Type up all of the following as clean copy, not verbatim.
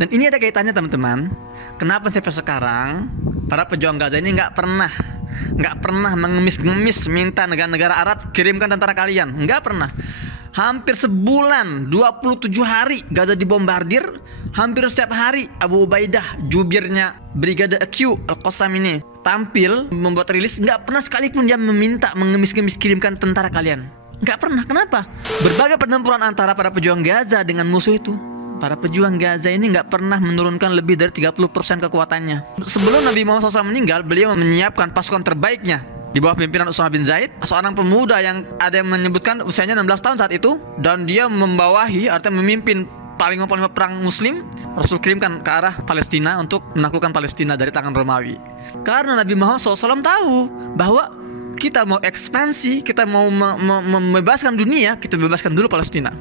Dan ini ada kaitannya teman-teman. Kenapa sampai sekarang para pejuang Gaza ini nggak pernah mengemis-ngemis minta negara-negara Arab kirimkan tentara kalian. Nggak pernah. Hampir sebulan, 27 hari Gaza dibombardir. Hampir setiap hari Abu Ubaidah, jubirnya Brigade Q Al-Qassam ini, tampil membuat rilis. Nggak pernah sekalipun dia meminta mengemis-ngemis kirimkan tentara kalian. Nggak pernah. Kenapa? Berbagai pertempuran antara para pejuang Gaza dengan musuh itu, para pejuang Gaza ini nggak pernah menurunkan lebih dari 30% kekuatannya. Sebelum Nabi Muhammad SAW meninggal, beliau menyiapkan pasukan terbaiknya di bawah pimpinan Usama bin Zaid, seorang pemuda yang ada yang menyebutkan usianya 16 tahun saat itu, dan dia membawahi, artinya memimpin paling perang muslim. Rasul kirimkan ke arah Palestina untuk menaklukkan Palestina dari tangan Romawi. Karena Nabi Muhammad SAW tahu bahwa kita mau ekspansi, kita mau membebaskan dunia, kita bebaskan dulu Palestina.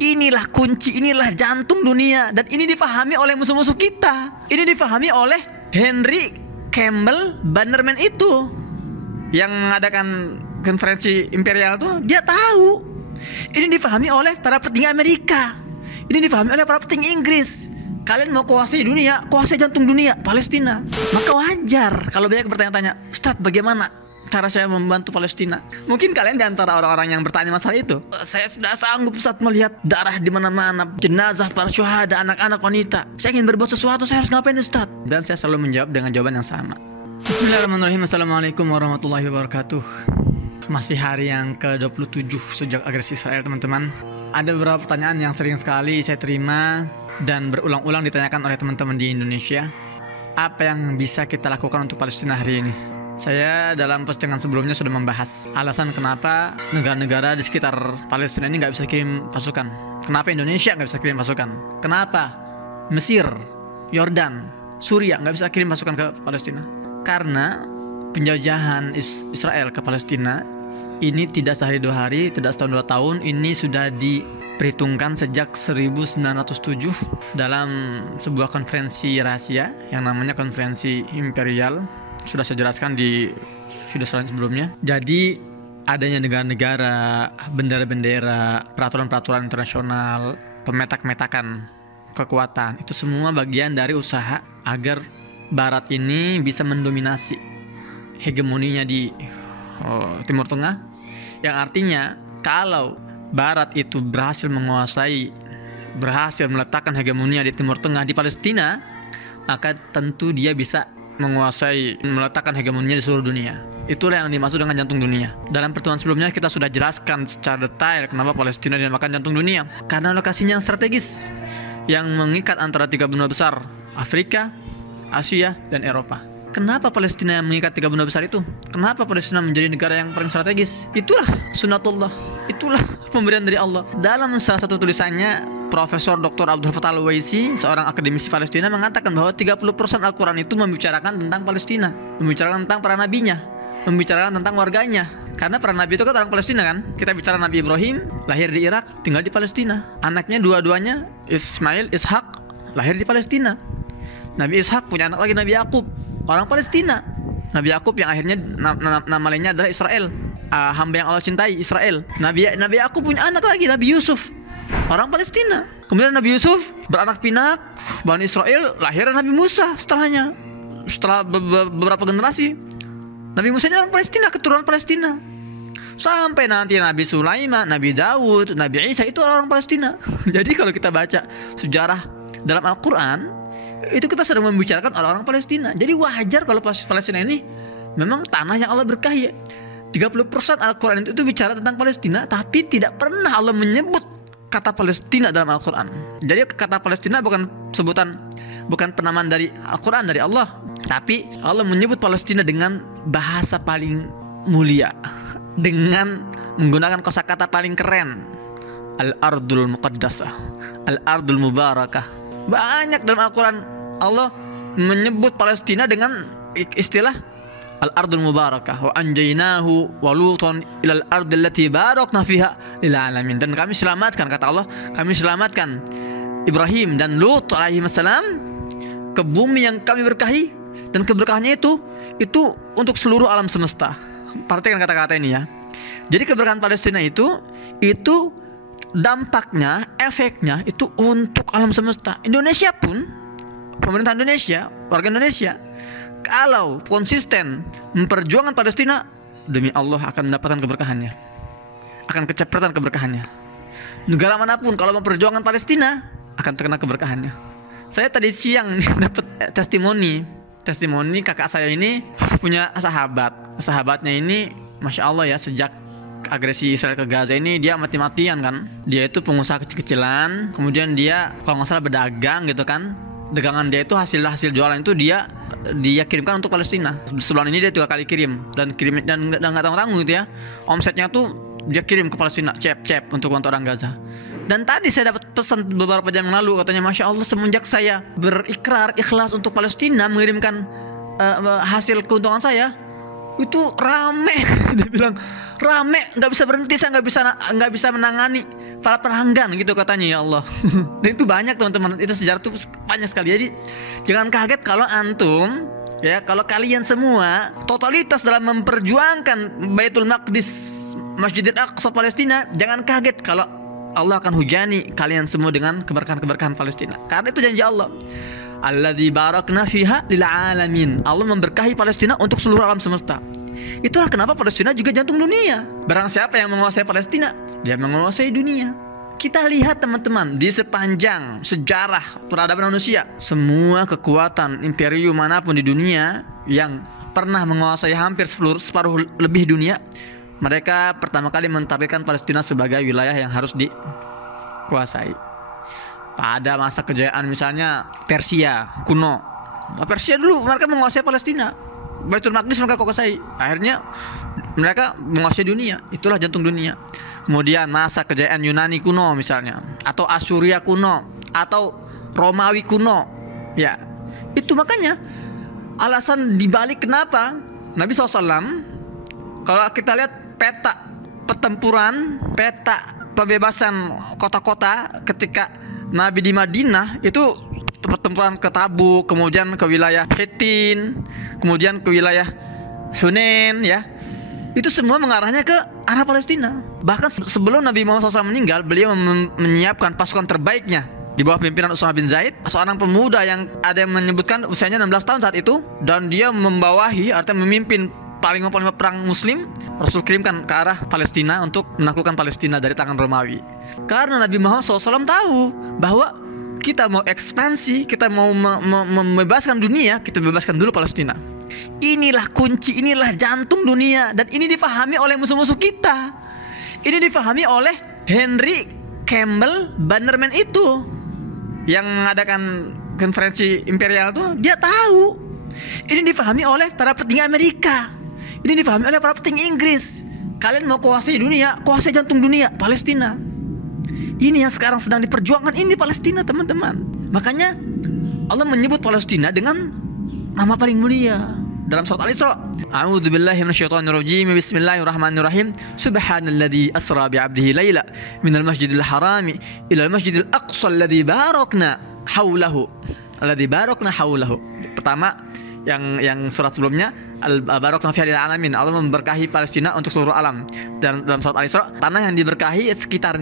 Inilah kunci, inilah jantung dunia. Dan ini difahami oleh musuh-musuh kita. Ini difahami oleh Henry Campbell Bannerman itu, yang mengadakan konferensi imperial tuh. Dia tahu. Ini difahami oleh para petinggi Amerika. Ini difahami oleh para petinggi Inggris. Kalian mau kuasai dunia, kuasai jantung dunia, Palestina. Maka wajar kalau banyak bertanya-tanya, Ustadz, bagaimana cara saya membantu Palestina? Mungkin kalian di antara orang-orang yang bertanya masalah itu, saya sudah sanggup Ustadz melihat darah di mana-mana, jenazah para syuhada, anak-anak, wanita. Saya ingin berbuat sesuatu, saya harus ngapain Ustadz? Dan saya selalu menjawab dengan jawaban yang sama. Bismillahirrahmanirrahim. Assalamualaikum warahmatullahi wabarakatuh. Masih hari yang ke-27 sejak agresi Israel, teman-teman. Ada beberapa pertanyaan yang sering sekali saya terima dan berulang-ulang ditanyakan oleh teman-teman di Indonesia. Apa yang bisa kita lakukan untuk Palestina hari ini? Saya dalam postingan sebelumnya sudah membahas alasan kenapa negara-negara di sekitar Palestina ini nggak bisa kirim pasukan. Kenapa Indonesia nggak bisa kirim pasukan? Kenapa Mesir, Yordan, Suriah nggak bisa kirim pasukan ke Palestina? Karena penjajahan Israel ke Palestina ini tidak sehari dua hari, tidak setahun dua tahun. Ini sudah diperhitungkan sejak 1907 dalam sebuah konferensi rahasia yang namanya konferensi imperial. Sudah saya jelaskan di video sebelumnya. Jadi adanya negara-negara, bendera-bendera, peraturan-peraturan internasional, pemetak-metakan kekuatan, itu semua bagian dari usaha agar Barat ini bisa mendominasi hegemoninya di Timur Tengah. Yang artinya kalau Barat itu berhasil menguasai, berhasil meletakkan hegemonia di Timur Tengah, di Palestina, maka tentu dia bisa menguasai, meletakkan hegemoninya di seluruh dunia. Itulah yang dimaksud dengan jantung dunia. Dalam pertemuan sebelumnya kita sudah jelaskan secara detail kenapa Palestina dinamakan jantung dunia. Karena lokasinya yang strategis, yang mengikat antara tiga benua besar, Afrika, Asia, dan Eropa. Kenapa Palestina yang mengikat tiga benua besar itu? Kenapa Palestina menjadi negara yang paling strategis? Itulah sunnatullah, itulah pemberian dari Allah. Dalam salah satu tulisannya, Profesor Dr. Abdul Fattah Al-Waisi, seorang akademisi Palestina, mengatakan bahwa 30% Al-Quran itu membicarakan tentang Palestina, membicarakan tentang para nabinya, membicarakan tentang warganya. Karena para nabi itu kan orang Palestina kan. Kita bicara Nabi Ibrahim, lahir di Irak, tinggal di Palestina. Anaknya dua-duanya, Ismail, Ishak, lahir di Palestina. Nabi Ishak punya anak lagi, Nabi Yakub, orang Palestina. Nabi Yakub yang akhirnya nama lainnya adalah Israel, hamba yang Allah cintai, Israel. Nabi Yakub punya anak lagi, Nabi Yusuf, orang Palestina. Kemudian Nabi Yusuf beranak pinak, Bani Israel, lahir Nabi Musa setelahnya. Setelah beberapa generasi, Nabi Musa ini orang Palestina, keturunan Palestina. Sampai nanti Nabi Sulaiman, Nabi Daud, Nabi Isa itu orang Palestina. Jadi kalau kita baca sejarah dalam Al-Quran, itu kita sedang membicarakan orang-orang Palestina. Jadi wajar kalau Palestina ini memang tanah yang Allah berkahi. 30% Al-Quran itu bicara tentang Palestina, tapi tidak pernah Allah menyebut kata Palestina dalam Al-Quran. Jadi kata Palestina bukan sebutan, bukan penamaan dari Al-Quran, dari Allah, tapi Allah menyebut Palestina dengan bahasa paling mulia, dengan menggunakan kosakata paling keren, Al-Ardul Muqaddasah, Al-Ardul Mubarakah. Banyak dalam Al-Quran Allah menyebut Palestina dengan istilah Al-Ardul Mubarakah, wa anjaynahu wa lutan ilal ardil lati barakna fiha lil alamin. Dan kami selamatkan, kata Allah, kami selamatkan Ibrahim dan Lut alaihi wassalam ke bumi yang kami berkahi, dan keberkahannya itu untuk seluruh alam semesta. Perhatikan kata-kata ini ya. Jadi keberkahan Palestina itu dampaknya, efeknya itu untuk alam semesta. Indonesia pun, pemerintah Indonesia, warga Indonesia, kalau konsisten memperjuangkan Palestina, demi Allah akan mendapatkan keberkahannya, akan kecepratan keberkahannya. Negara manapun kalau memperjuangkan Palestina akan terkena keberkahannya. Saya tadi siang dapat testimoni kakak saya ini punya sahabatnya ini, masya Allah ya, sejak agresi Israel ke Gaza ini dia mati-matian kan. Dia itu pengusaha kecil-kecilan, kemudian dia kalau nggak salah berdagang gitu kan. Dagangan dia itu hasil jualan itu dia kirimkan untuk Palestina. Sebulan ini dia 3 kali kirim dan nggak tanggung gitu ya. Omsetnya tuh dia kirim ke Palestina, cep untuk bantu orang Gaza. Dan tadi saya dapat pesan beberapa jam yang lalu, katanya masya Allah, semenjak saya berikrar ikhlas untuk Palestina mengirimkan hasil keuntungan saya, itu rame. Dia bilang rame, nggak bisa berhenti, saya nggak bisa menangani para pelanggan gitu katanya, ya Allah. Dan itu banyak teman-teman, itu sejarah itu banyak sekali. Jadi jangan kaget kalau antum ya, kalau kalian semua totalitas dalam memperjuangkan Baitul Maqdis, Masjidil Aqsa Palestina, jangan kaget kalau Allah akan hujani kalian semua dengan keberkahan-keberkahan Palestina. Karena itu janji Allah. Alladzi barakna fiha lil alamin. Allah memberkahi Palestina untuk seluruh alam semesta. Itulah kenapa Palestina juga jantung dunia. Barang siapa yang menguasai Palestina, dia menguasai dunia. Kita lihat teman-teman, di sepanjang sejarah peradaban manusia, semua kekuatan imperium manapun di dunia yang pernah menguasai hampir separuh lebih dunia, mereka pertama kali mentargetkan Palestina sebagai wilayah yang harus dikuasai. Pada masa kejayaan misalnya Persia kuno, Persia dulu mereka menguasai Palestina, Baitul Maqdis mereka kuasai. Akhirnya mereka menguasai dunia, itulah jantung dunia. Kemudian masa kejayaan Yunani kuno misalnya, atau Asuria kuno, atau Romawi kuno. Ya, itu makanya alasan dibalik kenapa Nabi SAW, kalau kita lihat peta pertempuran, peta pembebasan kota-kota ketika Nabi di Madinah, itu pertempuran ke Tabuk, kemudian ke wilayah Hittin, kemudian ke wilayah Hunain ya. Itu semua mengarahnya ke arah Palestina. Bahkan sebelum Nabi Muhammad SAW meninggal, beliau menyiapkan pasukan terbaiknya di bawah pimpinan Usamah bin Zaid, seorang pemuda yang ada yang menyebutkan usianya 16 tahun saat itu, dan dia membawahi, artinya memimpin paling perang Muslim. Rasul kirimkan ke arah Palestina untuk menaklukkan Palestina dari tangan Romawi. Karena Nabi Muhammad SAW tahu bahwa kita mau ekspansi, kita mau membebaskan dunia, kita bebaskan dulu Palestina. Inilah kunci, inilah jantung dunia, dan ini difahami oleh musuh-musuh kita. Ini difahami oleh Henry Campbell Bannerman itu yang mengadakan konferensi imperial tuh, dia tahu. Ini difahami oleh para petinggi Amerika. Ini difahami oleh para petinggi Inggris. Kalian mau kuasai dunia, kuasai jantung dunia, Palestina. Ini yang sekarang sedang diperjuangkan, ini Palestina teman-teman. Makanya Allah menyebut Palestina dengan nama paling mulia dalam surat Al-Isra. A'udzubillahi minasyaitonirrajim. Bismillahirrahmanirrahim. Subhanalladzi asra bi'abdihi laila minal masjidil harami ilal masjidil aqsa alladzi barakna haulahu. Alladzi barakna haulahu. Pertama yang surat sebelumnya al-barakna fi alamin, Allah memberkahi Palestina untuk seluruh alam. Dan dalam surat Al-Isra, tanah yang diberkahi sekitar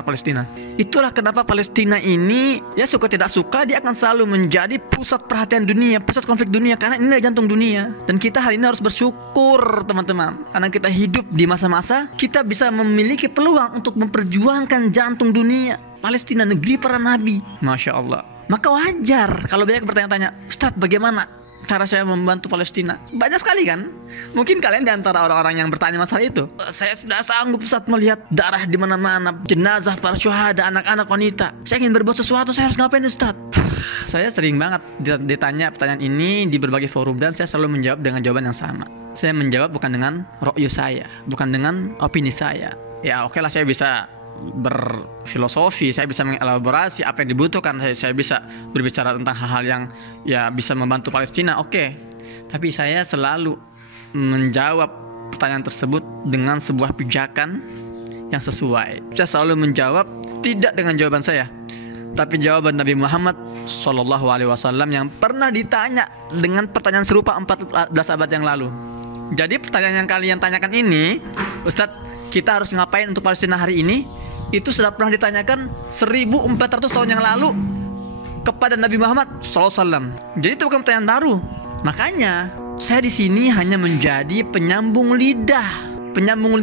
Palestina. Itulah kenapa Palestina ini, ya suka tidak suka, dia akan selalu menjadi pusat perhatian dunia, pusat konflik dunia, karena ini adalah jantung dunia. Dan kita hari ini harus bersyukur teman-teman, karena kita hidup di masa-masa kita bisa memiliki peluang untuk memperjuangkan jantung dunia, Palestina, negeri para nabi. Masya Allah. Maka wajar kalau banyak bertanya-tanya, Ustadz bagaimana cara saya membantu Palestina? Banyak sekali kan? Mungkin kalian di antara orang-orang yang bertanya masalah itu, saya sudah sanggup Ustadz melihat darah di mana-mana, jenazah para syuhada, anak-anak, wanita. Saya ingin berbuat sesuatu, saya harus ngapain Ustadz? Saya sering banget ditanya pertanyaan ini di berbagai forum, dan saya selalu menjawab dengan jawaban yang sama. Saya menjawab bukan dengan ro'yu saya, bukan dengan opini saya. Ya oke lah, saya bisa berfilosofi, saya bisa mengelaborasi apa yang dibutuhkan, saya bisa berbicara tentang hal-hal yang ya bisa membantu Palestina, oke. Tapi saya selalu menjawab pertanyaan tersebut dengan sebuah pijakan yang sesuai. Saya selalu menjawab tidak dengan jawaban saya, tapi jawaban Nabi Muhammad SAW yang pernah ditanya dengan pertanyaan serupa 14 abad yang lalu. Jadi pertanyaan yang kalian tanyakan ini, Ustadz kita harus ngapain untuk Palestina hari ini? itu sudah pernah ditanyakan 1400 tahun yang lalu kepada Nabi Muhammad SAW. Jadi itu bukan pertanyaan baru. Makanya saya di sini hanya menjadi penyambung lidah, penyambung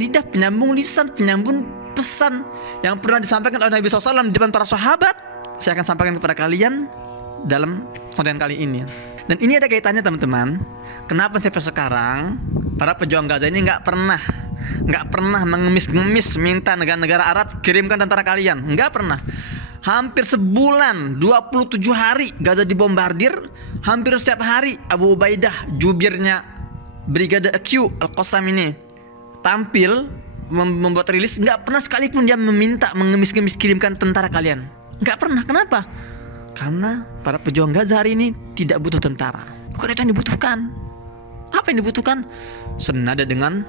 lisan, penyambung pesan yang pernah disampaikan oleh Nabi SAW di depan para sahabat. Saya akan sampaikan kepada kalian dalam konten kali ini. Dan ini ada kaitannya teman-teman. Kenapa sampai sekarang para pejuang Gaza ini nggak pernah mengemis-ngemis minta negara-negara Arab kirimkan tentara kalian. Nggak pernah. Hampir sebulan, 27 hari Gaza dibombardir. Hampir setiap hari Abu Ubaidah, jubirnya Brigade Q Al-Qassam ini tampil membuat rilis. Nggak pernah sekalipun dia meminta mengemis-ngemis kirimkan tentara kalian. Nggak pernah. Kenapa? Karena para pejuang Gaza hari ini tidak butuh tentara. Bukan itu yang dibutuhkan. Apa yang dibutuhkan? Senada dengan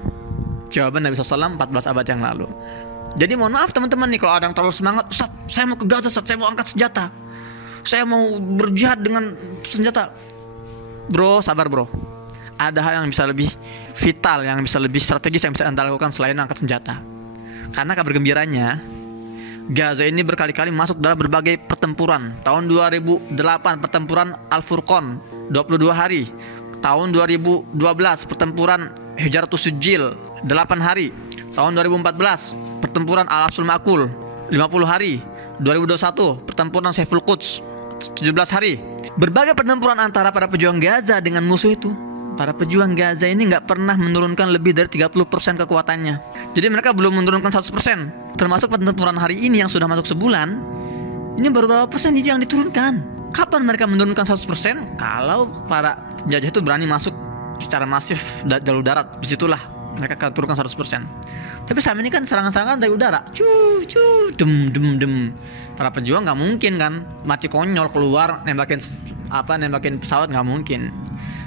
jawaban Nabi SAW 14 abad yang lalu. Jadi mohon maaf teman-teman nih, kalau ada yang terlalu semangat, Ustaz, saya mau ke Gaza, Ustaz, saya mau angkat senjata, saya mau berjihad dengan senjata. Bro, sabar bro. Ada hal yang bisa lebih vital, yang bisa lebih strategis yang bisa Anda lakukan selain angkat senjata. Karena kabar gembiranya, Gaza ini berkali-kali masuk dalam berbagai pertempuran. Tahun 2008 pertempuran Al-Furqan 22 hari. Tahun 2012 pertempuran Hijratus Sijil 8 hari. Tahun 2014 pertempuran Al-Asul Ma'kul 50 hari. 2021 pertempuran Saiful Quds 17 hari. Berbagai pertempuran antara para pejuang Gaza dengan musuh itu. Para pejuang Gaza ini nggak pernah menurunkan lebih dari 30% kekuatannya. Jadi mereka belum menurunkan 100%. Termasuk pertempuran hari ini yang sudah masuk sebulan. Ini baru berapa persen yang diturunkan. Kapan mereka menurunkan 100%? Kalau para penjajah itu berani masuk secara masif jalur darat. Disitulah mereka akan turunkan 100%. Tapi selama ini kan serangan-serangan dari udara. Dem. Para pejuang nggak mungkin kan mati konyol keluar nembakin pesawat, nggak mungkin.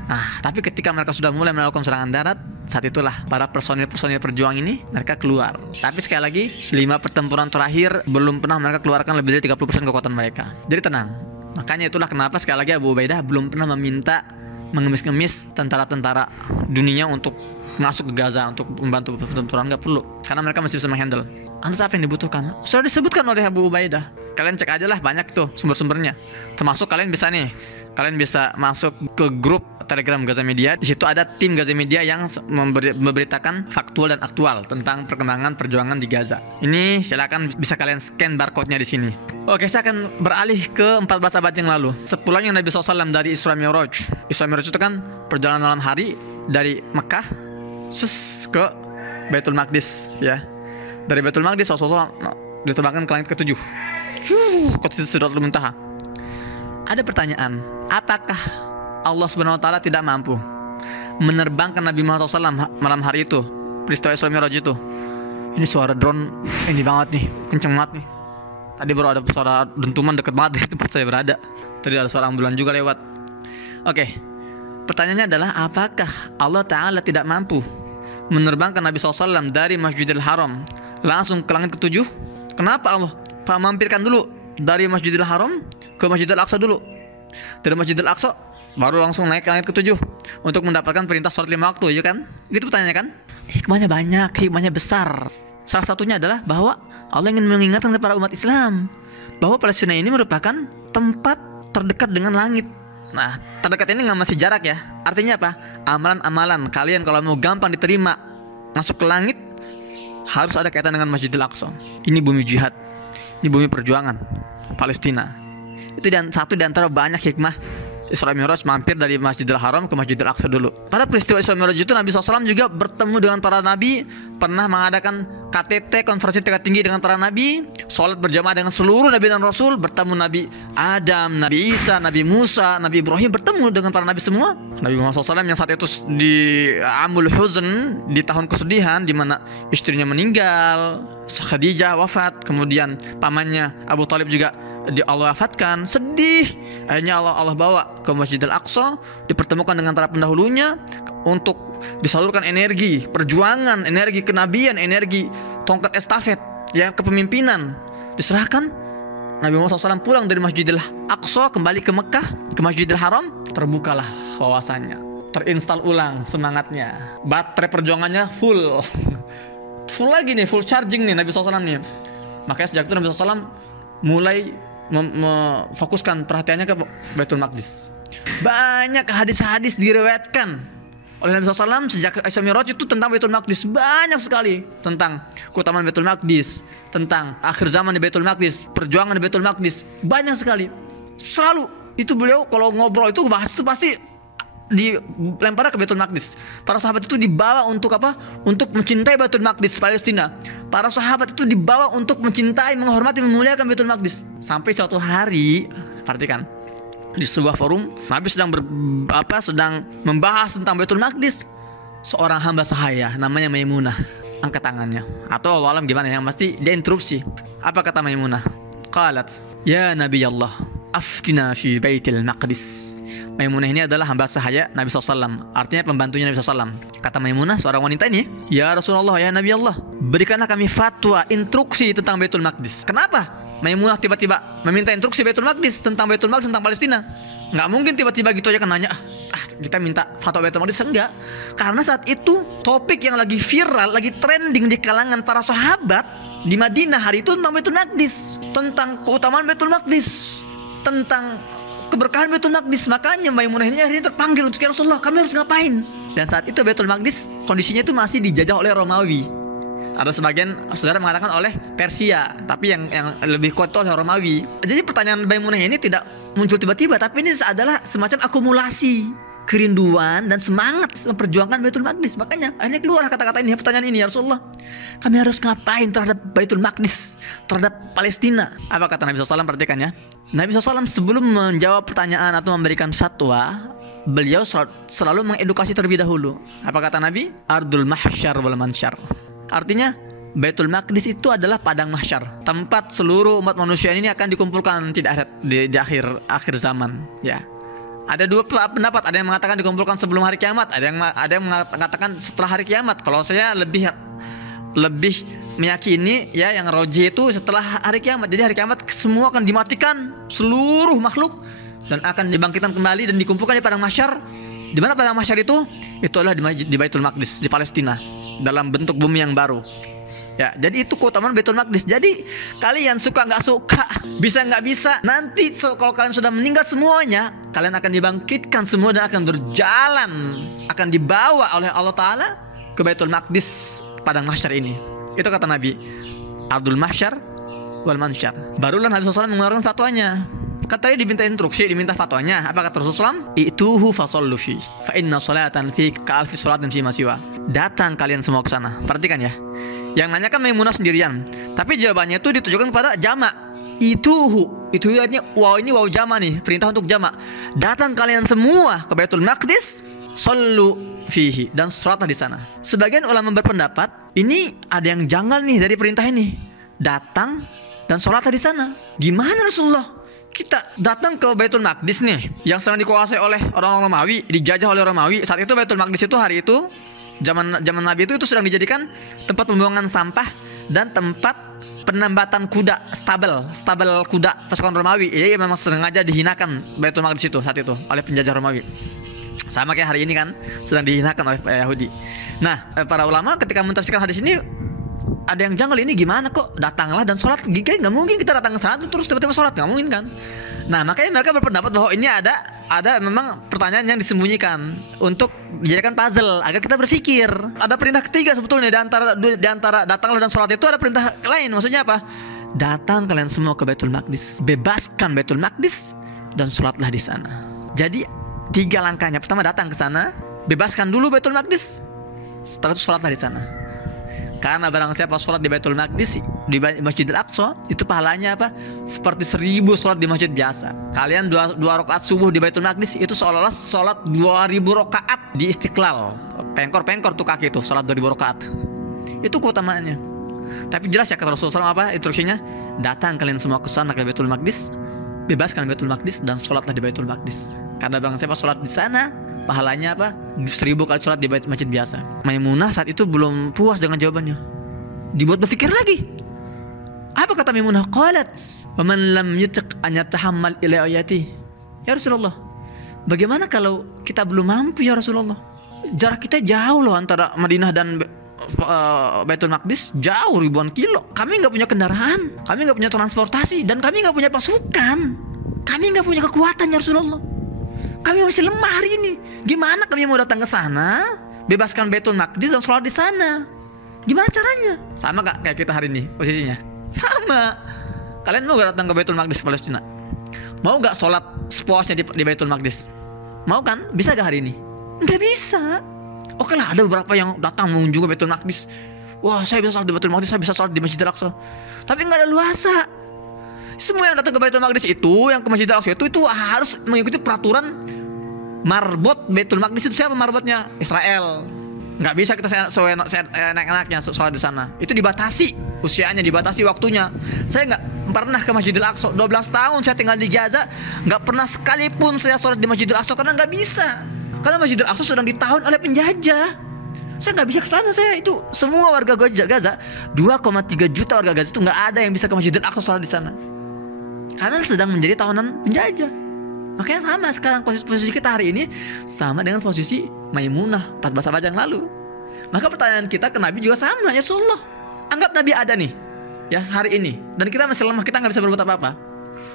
Nah, tapi ketika mereka sudah mulai melakukan serangan darat, saat itulah para personil-personil perjuang ini mereka keluar. Tapi sekali lagi, 5 pertempuran terakhir belum pernah mereka keluarkan lebih dari 30% kekuatan mereka. Jadi tenang. Makanya itulah kenapa sekali lagi Abu Ubaidah belum pernah meminta mengemis-ngemis tentara-tentara dunia untuk masuk ke Gaza untuk membantu pertempuran. Nggak perlu, karena mereka masih bisa menghandle. Lantas apa yang dibutuhkan? Sudah disebutkan oleh Abu Ubaidah. Kalian cek aja lah, banyak tuh sumber-sumbernya. Termasuk kalian bisa masuk ke grup Telegram Gaza Media. Di situ ada tim Gaza Media yang memberitakan faktual dan aktual tentang perkembangan perjuangan di Gaza. Ini silakan bisa kalian scan barcode-nya di sini. Oke, saya akan beralih ke 14 abad yang lalu. Sepulangnya Nabi SAW dari Isra Mi'raj. Isra Mi'raj itu kan perjalanan malam hari dari Mekah ke Baitul Maqdis, ya. Dari Baitul Maqdis Rasulullah diterbangkan ke langit ke-7. Ke Sidratul Muntaha. Ada pertanyaan, apakah Allah Subhanahu wa taala tidak mampu menerbangkan Nabi Muhammad SAW malam hari itu, peristiwa Isra Mi'raj itu? Ini suara drone ini banget nih, kenceng banget nih. Tadi baru ada suara dentuman dekat banget di tempat saya berada. Tadi ada suara ambulan juga lewat. Oke. Pertanyaannya adalah, apakah Allah Ta'ala tidak mampu menerbangkan Nabi SAW dari Masjidil Haram langsung ke langit ke-7? Kenapa Allah mampirkan dulu dari Masjidil Haram ke Masjidil Aqsa dulu? Dari Masjidil Aqsa baru langsung naik ke langit ke-7 untuk mendapatkan perintah sholat 5 waktu, ya kan? Gitu pertanyaannya kan? Hikmahnya banyak, hikmahnya besar. Salah satunya adalah bahwa Allah ingin mengingatkan kepada umat Islam bahwa Palestina ini merupakan tempat terdekat dengan langit. Nah, terdekat ini nggak masih jarak ya. Artinya apa? Amalan-amalan kalian kalau mau gampang diterima masuk ke langit, harus ada kaitan dengan Masjidil Aqsa. Ini bumi jihad, ini bumi perjuangan Palestina. Itu satu di antara banyak hikmah Isra Mi'raj mampir dari Masjidil Haram ke Masjidil Aqsa dulu. Pada peristiwa Isra Mi'raj itu Nabi SAW juga bertemu dengan para nabi, pernah mengadakan KTT, konferensi tingkat tinggi dengan para nabi, sholat berjamaah dengan seluruh nabi dan rasul, bertemu Nabi Adam, Nabi Isa, Nabi Musa, Nabi Ibrahim, bertemu dengan para nabi semua. Nabi Muhammad SAW yang saat itu di Amul Huzn, di tahun kesedihan, di mana istrinya meninggal, Khadijah wafat, kemudian pamannya Abu Talib juga Allah wafatkan, sedih. Akhirnya Allah bawa ke Masjidil Aqsa, dipertemukan dengan para pendahulunya untuk disalurkan energi perjuangan, energi kenabian, energi tongkat estafet, ya, kepemimpinan. Diserahkan. Nabi Muhammad SAW pulang dari Masjidil Aqsa kembali ke Mekah, ke Masjidil Haram, terbukalah wawasannya, terinstall ulang semangatnya, baterai perjuangannya full lagi nih, full charging nih Nabi SAW nih. Makanya sejak itu Nabi SAW mulai memfokuskan perhatiannya ke Baitul Maqdis. Banyak hadis-hadis diriwayatkan oleh Nabi SAW sejak Isra Mi'raj itu tentang Baitul Maqdis. Banyak sekali tentang keutamaan Baitul Maqdis, tentang akhir zaman di Baitul Maqdis, perjuangan di Baitul Maqdis. Banyak sekali. Selalu itu beliau kalau ngobrol itu bahas itu pasti dilempar ke Baitul Maqdis. Para sahabat itu dibawa untuk apa? Untuk mencintai Baitul Maqdis Palestina. Para sahabat itu dibawa untuk mencintai, menghormati, memuliakan Baitul Maqdis. Sampai suatu hari, perhatikan, di sebuah forum Nabi sedang membahas tentang Baitul Maqdis. Seorang hamba sahaya namanya Maimunah angkat tangannya, atau Allah alam gimana, yang pasti dia interupsi. Apa kata Maimunah? Qalat, ya Nabi Allah, aftina fi Baitul Maqdis. Maimunah ini adalah hamba sahaya Nabi SAW, artinya pembantunya Nabi SAW. Kata Maimunah, seorang wanita ini, ya Rasulullah, ya Nabi Allah, berikanlah kami fatwa, instruksi tentang Baitul Maqdis. Kenapa Maimunah tiba-tiba meminta instruksi Baitul Maqdis, tentang Baitul Maqdis, tentang Palestina? Nggak mungkin tiba-tiba gitu aja kan nanya, kita minta fatwa Baitul Maqdis. Enggak, karena saat itu topik yang lagi viral, lagi trending di kalangan para sahabat di Madinah hari itu tentang Baitul Maqdis, tentang keutamaan Baitul Maqdis, tentang keberkahan Baitul Maqdis. Makanya Maimunah ini akhirnya terpanggil untuk, ya Rasulullah, kami harus ngapain? Dan saat itu Baitul Maqdis kondisinya itu masih dijajah oleh Romawi. Ada sebagian saudara mengatakan oleh Persia, tapi yang lebih kuat itu oleh Romawi. Jadi pertanyaan Maimunah ini tidak muncul tiba-tiba, tapi ini adalah semacam akumulasi kerinduan dan semangat memperjuangkan Baitul Maqdis. Makanya akhirnya keluar kata-kata ini, pertanyaan ini, ya Rasulullah, kami harus ngapain terhadap Baitul Maqdis, terhadap Palestina? Apa kata Nabi SAW? Perhatikan ya. Nabi SAW sebelum menjawab pertanyaan atau memberikan fatwa, beliau selalu mengedukasi terlebih dahulu. Apa kata Nabi? Ardul mahsyar wal mansyar. Artinya Baitul Maqdis itu adalah padang mahsyar, tempat seluruh umat manusia ini akan dikumpulkan di akhir zaman. Ya, ada dua pendapat. Ada yang mengatakan dikumpulkan sebelum hari kiamat, ada yang mengatakan setelah hari kiamat. Kalau saya lebih meyakini ya yang roji itu setelah hari kiamat. Jadi hari kiamat semua akan dimatikan, seluruh makhluk, dan akan dibangkitkan kembali dan dikumpulkan di padang mahsyar. Di mana padang mahsyar itu? Itu adalah di Baitul Maqdis, di Palestina, dalam bentuk bumi yang baru. Ya, jadi itu keutamaan Baitul Maqdis. Jadi kalian suka nggak suka, bisa nggak bisa, nanti kalau kalian sudah meninggal semuanya, kalian akan dibangkitkan semua dan akan berjalan, akan dibawa oleh Allah Ta'ala ke Baitul Maqdis, padang mahsyar ini. Itu kata Nabi, Ardul mahsyar wal mansyar. Barulah Nabi SAW mengeluarkan fatwanya. Kata dia diminta instruksi, diminta fatwanya. Apa kata Rasulullah? Ituhu fasallu fi, fa inna salatan fi ka'alfi salatin fi masiwa. Datang kalian semua ke sana. Perhatikan ya. Yang nanya kan Maimunah sendirian, tapi jawabannya itu ditujukan kepada jamak. Ituhu, itu artinya ini waw jamak nih, perintah untuk jamak. Datang kalian semua ke Baitul Maqdis, sallu fihi, dan salatlah di sana. Sebagian ulama berpendapat ini ada yang janggal nih dari perintah ini. Datang dan salatlah di sana. Gimana Rasulullah? Kita datang ke Baitul Maqdis nih, yang sedang dikuasai oleh orang-orang Romawi, dijajah oleh Romawi. Saat itu Baitul Maqdis itu hari itu zaman Nabi itu sedang dijadikan tempat pembuangan sampah dan tempat penambatan kuda, stabel kuda pasukan Romawi. Jadi memang sengaja dihinakan Baitul Maqdis itu saat itu oleh penjajah Romawi. Sama kayak hari ini kan sedang dihinakan oleh Yahudi. Nah, para ulama ketika mentafsirkan hadis ini ada yang janggal, ini gimana kok datanglah dan sholat? Nggak mungkin kita datang ke sana terus tiba-tiba sholat, nggak mungkin kan? Nah, makanya mereka berpendapat bahwa ini ada memang pertanyaan yang disembunyikan untuk dijadikan puzzle agar kita berpikir. Ada perintah ketiga sebetulnya di antara datanglah dan sholat itu ada perintah lain. Maksudnya apa? Datang kalian semua ke Baitul Maqdis, bebaskan Baitul Maqdis dan sholatlah di sana. Jadi 3 langkahnya. Pertama, datang ke sana, bebaskan dulu Baitul Maqdis, setelah itu sholatlah di sana. Karena barang siapa sholat di Baitul Maqdis, di Masjidil Aqsa, itu pahalanya apa? Seperti 1000 sholat di masjid biasa. Kalian 2 rakaat subuh di Baitul Maqdis itu seolah-olah sholat 2000 rakaat di Istiqlal. Pengkor tuh kaki itu, sholat 2000 rakaat. Itu keutamaannya. Tapi jelas ya kata Rasulullah SAW apa instruksinya? Datang kalian semua ke sana ke Baitul Maqdis, bebaskan Baitul Maqdis dan sholatlah di Baitul Maqdis. Karena barang siapa sholat di sana, pahalanya apa? 1000 kali sholat di masjid biasa. Maimunah saat itu belum puas dengan jawabannya, dibuat berpikir lagi. Apa kata Maimunah? Qalat, "Wa man lam yutiq an yatahammal ila ayati." Ya Rasulullah, bagaimana kalau kita belum mampu ya Rasulullah? Jarak kita jauh loh antara Madinah dan Baitul Maqdis jauh ribuan kilo. Kami nggak punya kendaraan, kami nggak punya transportasi, dan kami nggak punya pasukan. Kami nggak punya kekuatan ya Rasulullah. Kami masih lemah hari ini. Gimana kami mau datang ke sana, bebaskan Baitul Maqdis dan sholat di sana? Gimana caranya? Sama gak kayak kita hari ini posisinya? Sama. Kalian mau gak datang ke Baitul Maqdis Palestina? Mau gak sholat sepuasnya di Baitul Maqdis? Mau kan? Bisa gak hari ini? Nggak bisa. Oke lah, ada beberapa yang datang mengunjungi Baitul Maqdis. Wah, saya bisa sholat di Baitul Maqdis, saya bisa sholat di Masjidil Aqsa. Tapi nggak ada luasa. Semua yang datang ke Baitul Maqdis itu, yang ke Masjidil Aqsa itu harus mengikuti peraturan marbot Baitul Maqdis. Itu siapa marbotnya? Israel. Nggak bisa kita enak-enaknya sholat di sana. Itu dibatasi usianya, dibatasi waktunya. Saya nggak pernah ke Masjidil Aqsa. 12 tahun saya tinggal di Gaza, nggak pernah sekalipun saya sholat di Masjidil Aqsa karena nggak bisa. Karena Masjidil Aqsa sedang ditahan oleh penjajah. Saya nggak bisa ke sana. Saya itu semua warga Gaza, 2,3 juta warga Gaza itu nggak ada yang bisa ke Masjidil Aqsa sholat di sana. Karena sedang menjadi tawanan penjajah. Makanya sama sekarang posisi kita hari ini sama dengan posisi Maimunah 14 abad yang lalu. Maka pertanyaan kita ke Nabi juga sama, ya Rasulullah. Anggap Nabi ada nih, ya hari ini, dan kita masih lemah, kita nggak bisa berbuat apa-apa.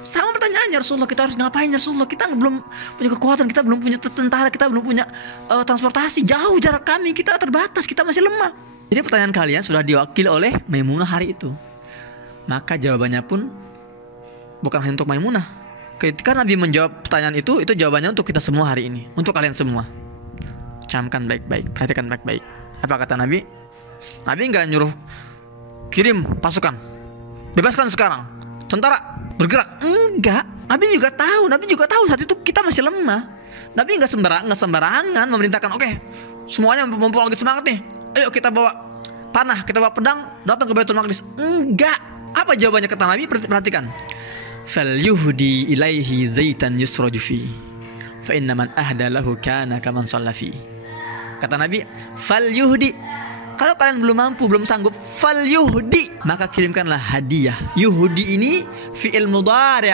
Sama pertanyaannya, Rasulullah, kita harus ngapain ya Rasulullah? Kita belum punya kekuatan, kita belum punya tentara, kita belum punya transportasi, jauh jarak kami, kita terbatas, kita masih lemah. Jadi pertanyaan kalian sudah diwakili oleh Maimunah hari itu. Maka jawabannya pun bukan hanya untuk Maimunah. Ketika Nabi menjawab pertanyaan itu jawabannya untuk kita semua hari ini, untuk kalian semua. Camkan baik-baik, perhatikan baik-baik. Apa kata Nabi? Nabi nggak nyuruh kirim pasukan, bebaskan sekarang, tentara bergerak. Enggak. Nabi juga tahu saat itu kita masih lemah. Nabi nggak sembarangan memerintahkan, oke, semuanya mumpung lagi semangat nih, ayo kita bawa panah, kita bawa pedang, datang ke Baitul Maqdis. Enggak. Apa jawabannya kata Nabi? Perhatikan. Falyuhdi ilaihi zaitan yusraju fi fa inna man ahda lahu kana kaman shalla fi. Kata Nabi, falyuhdi, kalau kalian belum mampu, belum sanggup, falyuhdi, maka kirimkanlah hadiah. Yuhdi ini fi'il mudhari'.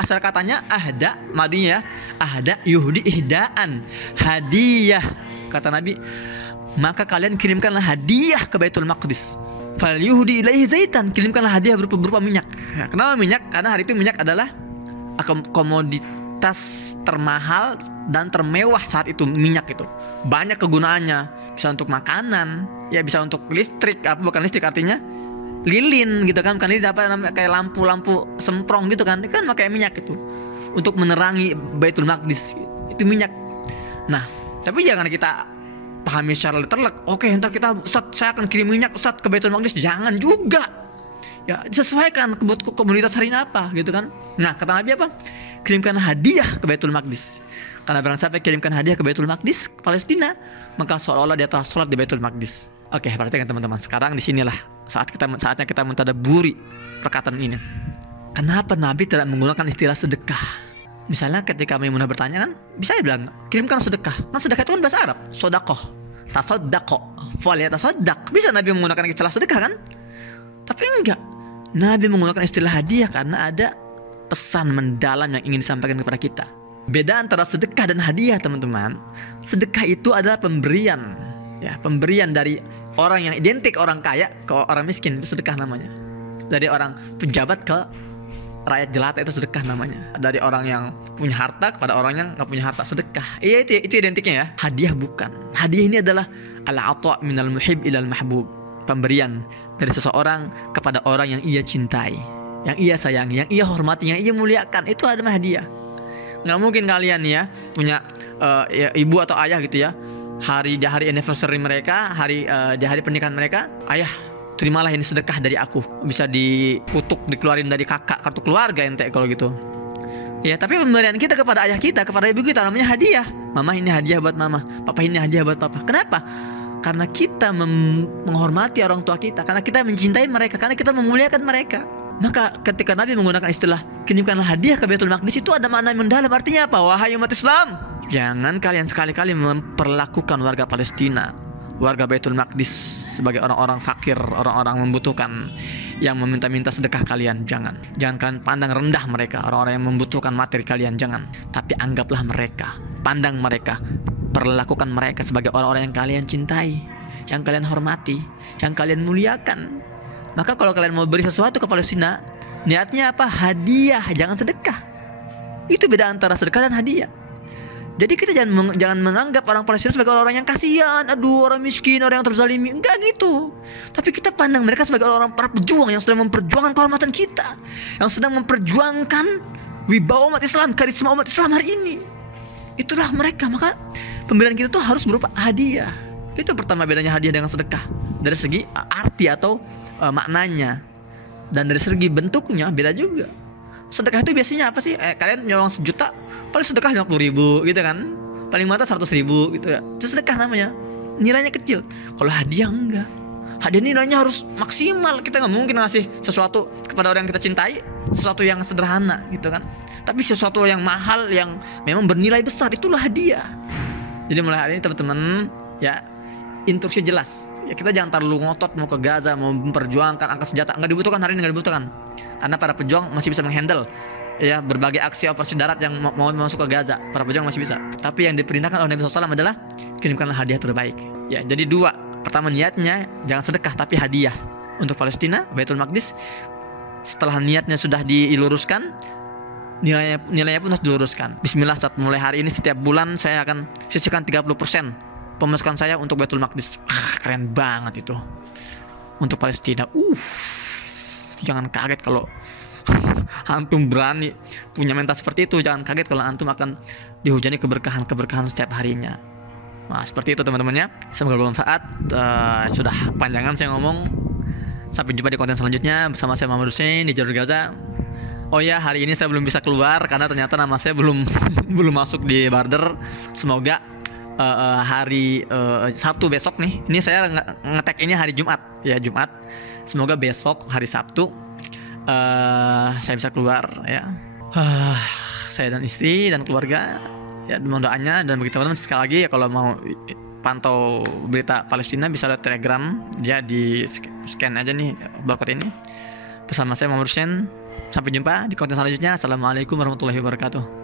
Asal katanya ahda, madinya ahda, yuhdi ihdaan, hadiah. Kata Nabi, maka kalian kirimkanlah hadiah ke Baitul Maqdis. Falyuhdi ilaihi zaitan, kirimkanlah hadiah berupa minyak. Kenapa minyak? Karena hari itu minyak adalah komoditas termahal dan termewah saat itu. Minyak itu banyak kegunaannya, bisa untuk makanan, ya bisa untuk listrik, bukan listrik artinya lilin gitu kan, bukan lilin, apa namanya, kayak lampu semprong gitu kan pakai minyak itu untuk menerangi Baitul Maqdis, itu minyak. Nah, tapi jangan kita pahami secara literal. Oke, ntar kita, Ustaz, saya akan kirim minyak Ustaz ke Baitul Maqdis. Jangan juga. Ya, disesuaikan komunitas hari ini apa gitu kan. Nah, kata Nabi apa? Kirimkan hadiah ke Baitul Maqdis. Karena barang siapa kirimkan hadiah ke Baitul Maqdis, ke Palestina, maka seolah-olah dia telah sholat di Baitul Maqdis. Oke, perhatikan teman-teman. Sekarang disinilah saatnya kita mentadaburi perkataan ini. Kenapa Nabi tidak menggunakan istilah sedekah? Misalnya ketika Maimunah bertanya kan, bisa dia bilang, kirimkan sedekah. Kan sedekah itu kan bahasa Arab, sodakoh, tasoddaqo, tasoddaq. Bisa Nabi menggunakan istilah sedekah kan? Tapi enggak. Nabi menggunakan istilah hadiah karena ada pesan mendalam yang ingin disampaikan kepada kita. Beda antara sedekah dan hadiah, teman-teman. Sedekah itu adalah pemberian, ya, pemberian dari orang yang identik orang kaya ke orang miskin, itu sedekah namanya. Dari orang pejabat ke rakyat jelata, itu sedekah namanya. Dari orang yang punya harta kepada orang yang nggak punya harta, sedekah. Iya, itu identiknya ya. Hadiah bukan. Hadiah ini adalah al-ata' minal muhib ilal mahbub, pemberian dari seseorang kepada orang yang ia cintai, yang ia sayangi, yang ia hormati, yang ia muliakan. Itu adalah hadiah. Nggak mungkin kalian ya punya ya, ibu atau ayah gitu ya, di hari anniversary mereka, di hari pernikahan mereka, ayah, terimalah ini sedekah dari aku. Bisa dikutuk, dikeluarin dari kakak, kartu keluarga ente kalau gitu. Ya, tapi pemberian kita kepada ayah kita, kepada ibu kita namanya hadiah. Mama, ini hadiah buat mama. Papa, ini hadiah buat papa. Kenapa? Karena kita menghormati orang tua kita, karena kita mencintai mereka, karena kita memuliakan mereka. Maka ketika Nabi menggunakan istilah kirimkanlah hadiah ke Baitul Maqdis, itu ada makna yang mendalam. Artinya apa? Wahai umat Islam, jangan kalian sekali-kali memperlakukan warga Palestina, warga Baitul Maqdis sebagai orang-orang fakir, orang-orang membutuhkan yang meminta-minta sedekah kalian. Jangan kalian pandang rendah mereka, orang-orang yang membutuhkan materi kalian. Jangan. Tapi anggaplah mereka, pandang mereka, perlakukan mereka sebagai orang-orang yang kalian cintai. yang kalian hormati, yang kalian muliakan. Maka kalau kalian mau beri sesuatu ke Palestina, niatnya apa? Hadiah, jangan sedekah. Itu beda antara sedekah dan hadiah. Jadi kita jangan menganggap orang Palestina sebagai orang yang kasihan, aduh orang miskin, orang yang terzalimi, enggak gitu. Tapi kita pandang mereka sebagai orang para pejuang yang sedang memperjuangkan kehormatan kita, yang sedang memperjuangkan wibawa umat Islam, karisma umat Islam hari ini. Itulah mereka. Maka pemberian kita tuh harus berupa hadiah. Itu pertama bedanya hadiah dengan sedekah, dari segi arti atau maknanya, dan dari segi bentuknya beda juga. Sedekah itu biasanya apa sih? Kalian nyolong 1 juta, paling sedekah 50.000 gitu kan, paling mata 100.000 gitu ya. Itu sedekah namanya, nilainya kecil. Kalau hadiah enggak. Hadiah nilainya harus maksimal. Kita nggak mungkin ngasih sesuatu kepada orang yang kita cintai, sesuatu yang sederhana gitu kan. Tapi sesuatu yang mahal, yang memang bernilai besar, itulah hadiah. Jadi mulai hari ini teman-teman ya, instruksi jelas ya, kita jangan terlalu ngotot mau ke Gaza, mau memperjuangkan angkat senjata. Nggak dibutuhkan hari ini, nggak dibutuhkan, karena para pejuang masih bisa menghandle ya berbagai aksi operasi darat yang mau masuk ke Gaza. Para pejuang masih bisa. Tapi yang diperintahkan oleh Nabi SAW adalah kirimkanlah hadiah terbaik ya. Jadi 2, pertama niatnya jangan sedekah tapi hadiah untuk Palestina, Baitul Maqdis. Setelah niatnya sudah diluruskan, nilainya pun harus diluruskan. Bismillah, saat mulai hari ini setiap bulan saya akan sisihkan 30% pemasukan saya untuk Baitul Maqdis. Keren banget itu untuk Palestina. Jangan kaget kalau antum berani punya mental seperti itu. Jangan kaget kalau antum akan dihujani keberkahan setiap harinya. Nah, seperti itu teman-teman ya. Semoga bermanfaat. Sudah kepanjangan saya ngomong. Sampai jumpa di konten selanjutnya bersama saya Muhammad Hussein di Jalur Gaza. Oh ya, hari ini saya belum bisa keluar karena ternyata nama saya belum masuk di barter. Semoga hari Sabtu besok nih. Ini saya ngetek ini hari Jumat ya, Jumat. Semoga besok hari Sabtu saya bisa keluar ya. Saya dan istri dan keluarga ya, mohon doanya. Dan bagi teman-teman sekali lagi ya, kalau mau pantau berita Palestina bisa lewat Telegram ya, di scan aja nih barcode ini. Bersama saya Muhammad Hussein. Sampai jumpa di konten selanjutnya. Assalamualaikum warahmatullahi wabarakatuh.